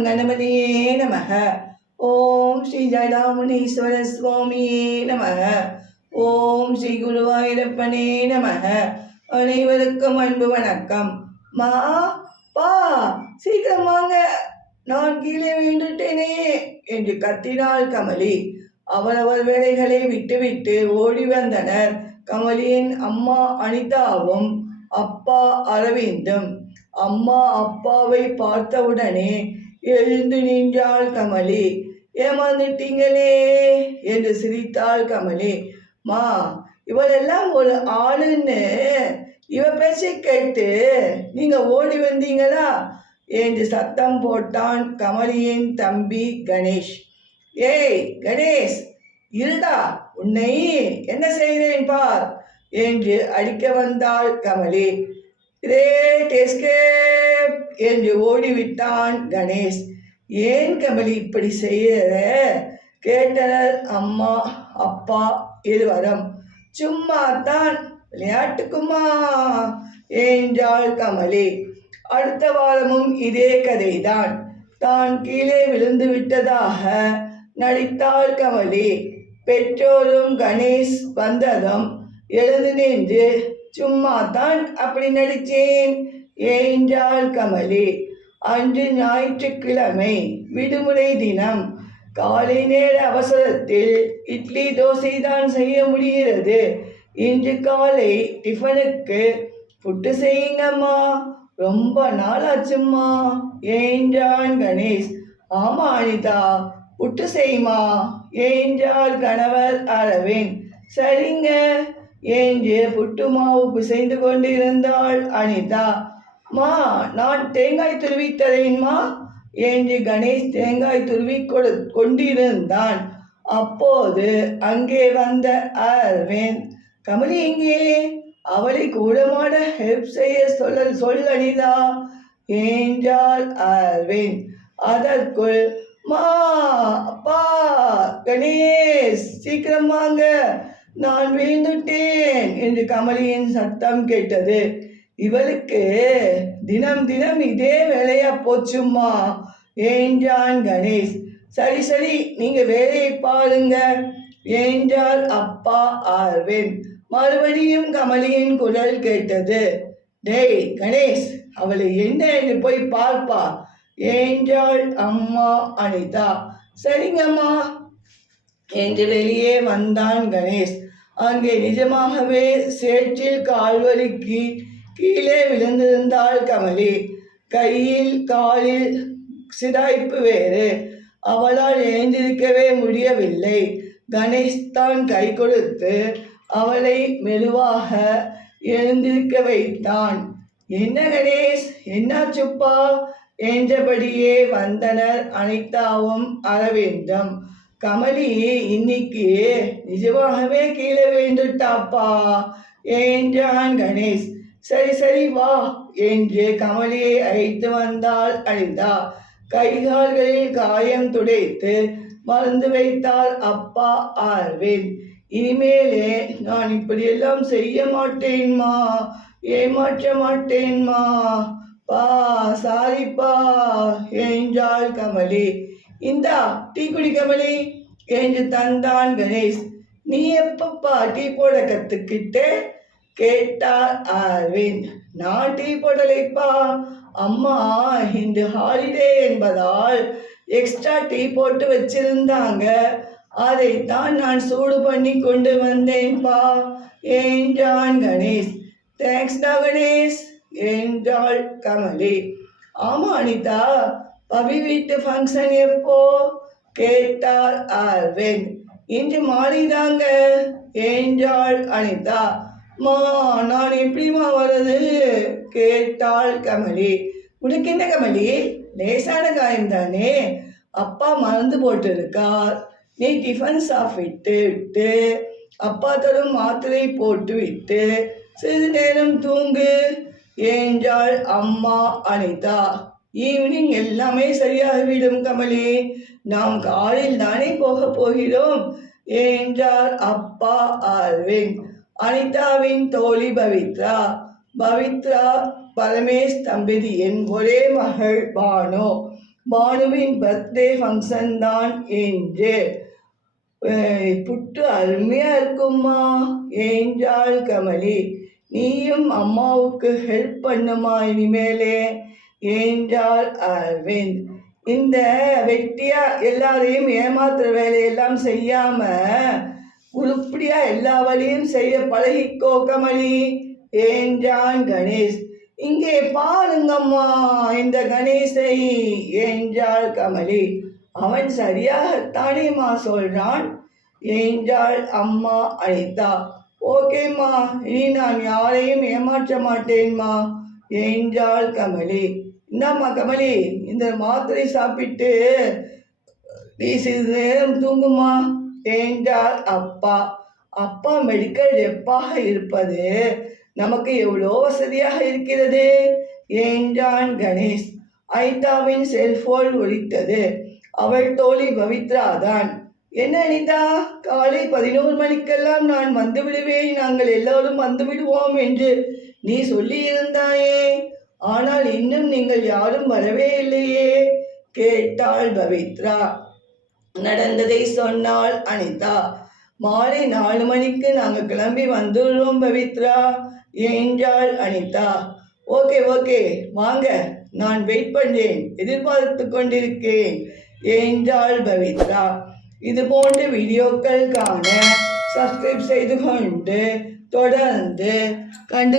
ஓம் கணபதியே நமக. ஓம் ஸ்ரீ ஜடாமுனீஸ்வர சுவாமியே நமக. ஓம் ஸ்ரீ குருவாயூரப்பனே நமக. அனைவருக்கும் அன்பு வணக்கம். மா பா சீக்கிரம் வாங்க, நான் கீழே விழுந்துட்டேனே என்று கத்தினாள் கமலி. அவரவர் வேலைகளை விட்டுவிட்டு ஓடி வந்தனர் கமலியின் அம்மா அனிதாவும் அப்பா அரவிந்தும். அம்மா அப்பாவை பார்த்தவுடனே எழுந்து நின்றாள் கமலி. ஏமாந்துட்டீங்களே என்று சிரித்தாள் கமலி. மா, இவரெல்லாம் ஒரு ஆளுன்னு இவ பேச்சை கேட்டு நீங்க ஓடி வந்தீங்களா என்று சத்தம் போட்டான் கமலியின் தம்பி கணேஷ். ஏய் கணேஷ், இருடா, உன்னை என்ன செய்கிறேன் பார் என்று அடிக்க வந்தாள் கமலி. கிரேட் எஸ்கேப் என்று ஓடிவிட்டான் கணேஷ். ஏன் கமலி இப்படி செய்யற கேட்டனர் அம்மா அப்பா இருவரும். சும்மா தான், விளையாட்டுக்குமா என்றாள் கமலி. அடுத்த வாரமும் இதே கதைதான். தான் கீழே விழுந்து விட்டதாக நடித்தாள் கமலி. பெற்றோரும் கணேஷ் வந்ததும் எழுந்து நின்று சும்மா தான் அப்படி நடிச்சேன் என்றாள் கமலி. அன்று ஞாயிற்றுக்கிழமை விடுமுறை தினம். காலை நேர அவசரத்தில் இட்லி தோசை தான் செய்ய முடிகிறது. இன்று காலை டிஃபனுக்கு புட்டு செய்யுங்கம்மா, ரொம்ப நாளாச்சும்மா என்றான் கணேஷ். ஆமா அனிதா, புட்டு செய்யுமா என்றார் கணவர் அரவிந்த். சரிங்க என்று புட்டு மாவு பிசைந்து கொண்டிருந்தாள் அனிதா. மா, நான் தேங்காய் துருவி தரேன்மா என்று கணேஷ் தேங்காய் துருவி கொண்டிருந்தான். அப்போது அங்கே வந்த அரவிந்த். கமலி எங்கே? அவளை கூடமாட ஹெல்ப் செய்ய சொல் அனிதா என்றாள் அரவிந்த். அதற்குள் மா, அப்பா, கணேஷ் சீக்கிரம் வாங்க, நான் விழுந்துட்டேன் என்று கமலியின் சத்தம் கேட்டது. இவளுக்கு தினம் தினம் இதே வேலையா போச்சும்மா என்றான் கணேஷ். சரி சரி, நீங்க வேலையை பாருங்க என்றார் அப்பா அரவிந்த். மறுபடியும் கமலியின் குரல் கேட்டது. டேய் கணேஷ், அவளை என்ன என்று போய் பார்ப்பா என்றாள் அம்மா அனிதா. சரிங்கம்மா என்று வெளியே வந்தான் கணேஷ். அங்கே நிஜமாகவே சேற்றில் கால்வலிக்கு கீழே விழுந்திருந்தாள் கமலி. கையில் காலில் சிராய்ப்பு வேறு. அவளால் எழுந்திருக்கவே முடியவில்லை. கணேஷ் தான் கை கொடுத்து அவளை மெதுவாக எழுந்திருக்க வைத்தான். என்ன கணேஷ், என்னாச்சுப்பா என்றபடியே வந்தனர் அனிதாவும் அரவிந்தும். கமலி இன்னைக்கு நிஜமாகவே கீழே விழுந்துட்டாப்பா என்றான் கணேஷ். சரி சரி வா என்று கமலியை அழைத்து வந்தாள் அனிதா. கைகால்களில் காயம் துடைத்து மருந்து வைத்தார் அப்பா அரவிந்த். இனிமேலே நான் இப்படியெல்லாம் செய்ய மாட்டேன்மா, ஏமாற்ற மாட்டேன்மா, பா சாரிப்பா என்றாள் கமலி. இந்தா டீ குடி கமலி என்று தந்தான் கணேஷ். நீ எப்பப்பா டீ போட கத்துக்கிட்டே கேட்டார் அரவிந்த். நான் டீ போடலைப்பா, அம்மா இந்த ஹாலிடே என்பதால் எக்ஸ்ட்ரா டீ போட்டு வச்சிருந்தாங்க, அதைத்தான் நான் சூடு பண்ணி கொண்டு வந்தேன்ப்பா என்றான் கணேஷ். தேங்க்ஸ்டா கணேஷ் என்றாள் கமலி. ஆமா அனிதா, பவி வீட்டு ஃபங்க்ஷன் எப்போ கேட்டார் அரவிந்த். இன்று மாலைதாங்க என்றாள் அனிதா. மா, நான் எப்படிமா வர்றது கேட்டாள் கமலி. உனக்கு என்ன கமலி, லேசான காயம் தானே, அப்பா மருந்து போட்டு இருக்கார், நீ டிஃபன் சாப்பிட்டு விட்டு அப்பா தரும் மாத்திரை போட்டு விட்டு சிறிது நேரம் தூங்கு என்றாள் அம்மா அனிதா. ஈவினிங் எல்லாமே சரியாகிவிடும் கமலி, நாம் காரில் தானே போகிறோம் என்றார் அப்பா அரவிந்த். அனிதாவின் தோழி பவித்ரா. பவித்ரா பரமேஷ் தம்பதியின் ஒரே மகள் பானு. பானுவின் பர்த்டே ஃபங்க்ஷன் தான் என்று. புட்டு அருமையா இருக்கும்மா என்றாள் கமலி. நீயும் அம்மாவுக்கு ஹெல்ப் பண்ணுமா இனிமேலே என்றாள் அரவிந்த். இந்த வெட்டியா எல்லாரையும் ஏமாத்துற வேலையெல்லாம் செய்யாம உருப்படியா எல்லா வழியும் செய்ய பழகிக்கோ கமலி என்றான் கணேஷ். இங்கே பாருங்கம்மா இந்த கணேசை என்றாள் கமலி. அவன் சரியாகத்தானேம்மா சொல்றான் என்றாள் அம்மா அனிதா. ஓகேம்மா, இனி நான் யாரையும் ஏமாற்ற மாட்டேன்மா என்றாள் கமலி. இந்தாம்மா கமலி, இந்த மாத்திரை சாப்பிட்டு நீ சிறிது நேரம் தூங்குமா என்றார் அப்பா. அப்பா மெடிக்கல் ரெப்பாக இருப்பது நமக்கு எவ்வளோ வசதியாக இருக்கிறது என்றான் கணேஷ். அனிதாவின் செல்போன் ஒலித்தது. அவள் தோழி பவித்ரா தான். என்ன அனிதா, காலை 11 மணிக்கெல்லாம் நான் வந்து விடுவேன், நாங்கள் எல்லோரும் வந்து விடுவோம் என்று நீ சொல்லி இருந்தாயே, ஆனால் இன்னும் நீங்கள் யாரும் வரவே இல்லையே கேட்டாள் பவித்ரா. நடந்ததை சொன்னாள் அனிதா. மாலை 4 மணிக்கு நாங்கள் கிளம்பி வந்துடுறோம் பவித்ரா என்றாள் அனிதா. ஓகே வாங்க, நான் வெயிட் பண்றேன், எதிர்பார்த்து கொண்டிருக்கேன் என்றாள் பவித்ரா. இது போன்ற வீடியோக்கள் காண சப்ஸ்கிரைப் செய்து கொண்டு தொடர்ந்து கண்டு